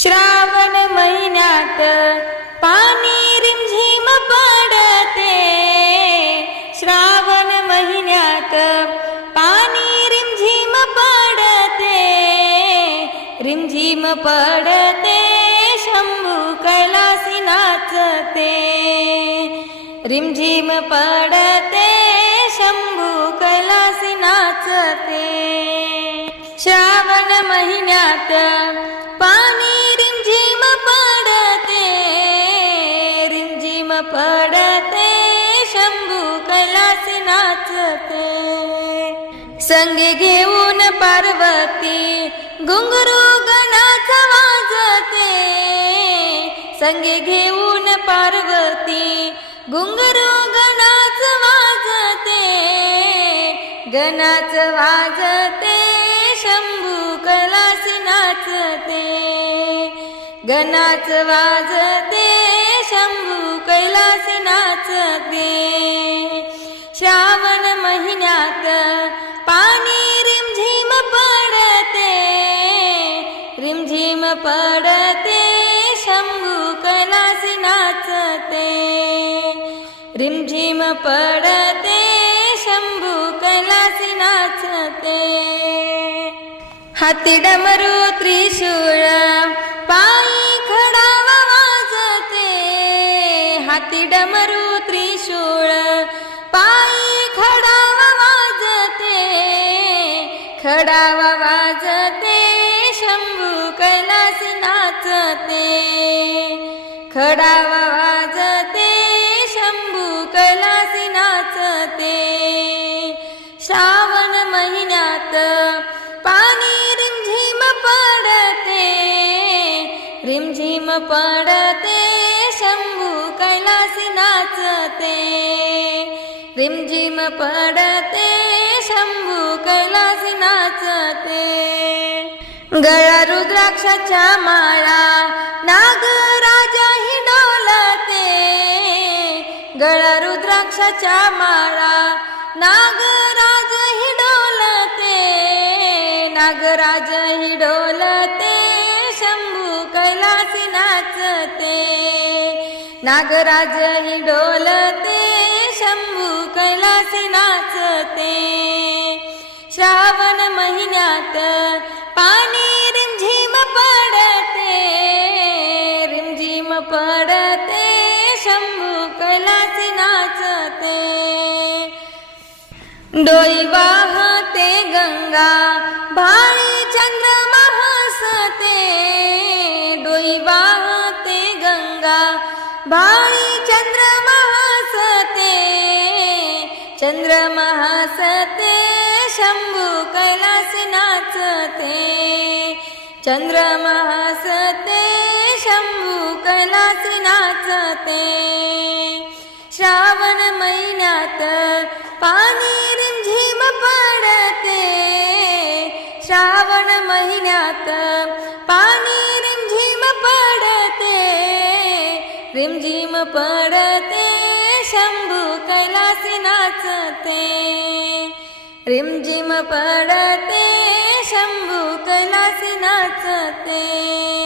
श्रावण महिन्यात पाणी रिमझिम पडते. श्रावण महिन्यात पाणी रिमझिम पडते. रिमझिम पडते शंभू कैलासी नाचते. रिमझिम पडते शंभू कैलासी नाचते. श्रावण महिन्यात पाणी संगे घेऊन पार्वती घुंगरू गणाच वाजते. संगे घेऊन पार्वती घुंगरू गणाच वाजते. गणाच वाजते शंभू कलास नाचते. गणाच वाजते शंभू कैलास नाचते. श्रावण महिन्या पडते शंभू कलासी नाचते हाती डमरू त्रिशूळ पायी खडावा वाजते. हाती डमरू त्रिशूळ पायी खडावा वाजते. खडावा वाजते शंभू कलासी नाचते खडावा वाजते नाचते श्रावण महिन्यात पाणी रिमझिम पडते रिमझिम पडते शंभू कैलासी नाचते। रिमझिम पडते शंभू कैलासी नाचते। गळा रुद्राक्षाच्या माळा नागराजा गळा रुद्राक्षाच्या माळा. नागराज हिडोलते नागराज हिडोलते शंभू कैलासी नाचते. नागराज हिडोलते शंभू कैलासी नाचते. श्रावण महिन्यात डोवाे गङ्गा भाी चन्द्र महासते डोवाहतेे गङ्गा भाी चन्द्र महासते चन्द्र महासते शम्भु कैलास नाचते। कलास नान्द्रहासते शम्भु कैलास नाचते। श्रावण महिन्यात पाणी रिमझिम पडते रिमझिम पडते शंभू कैलासी नाचते. रिमझिम पडते शंभू कैलासी नाचते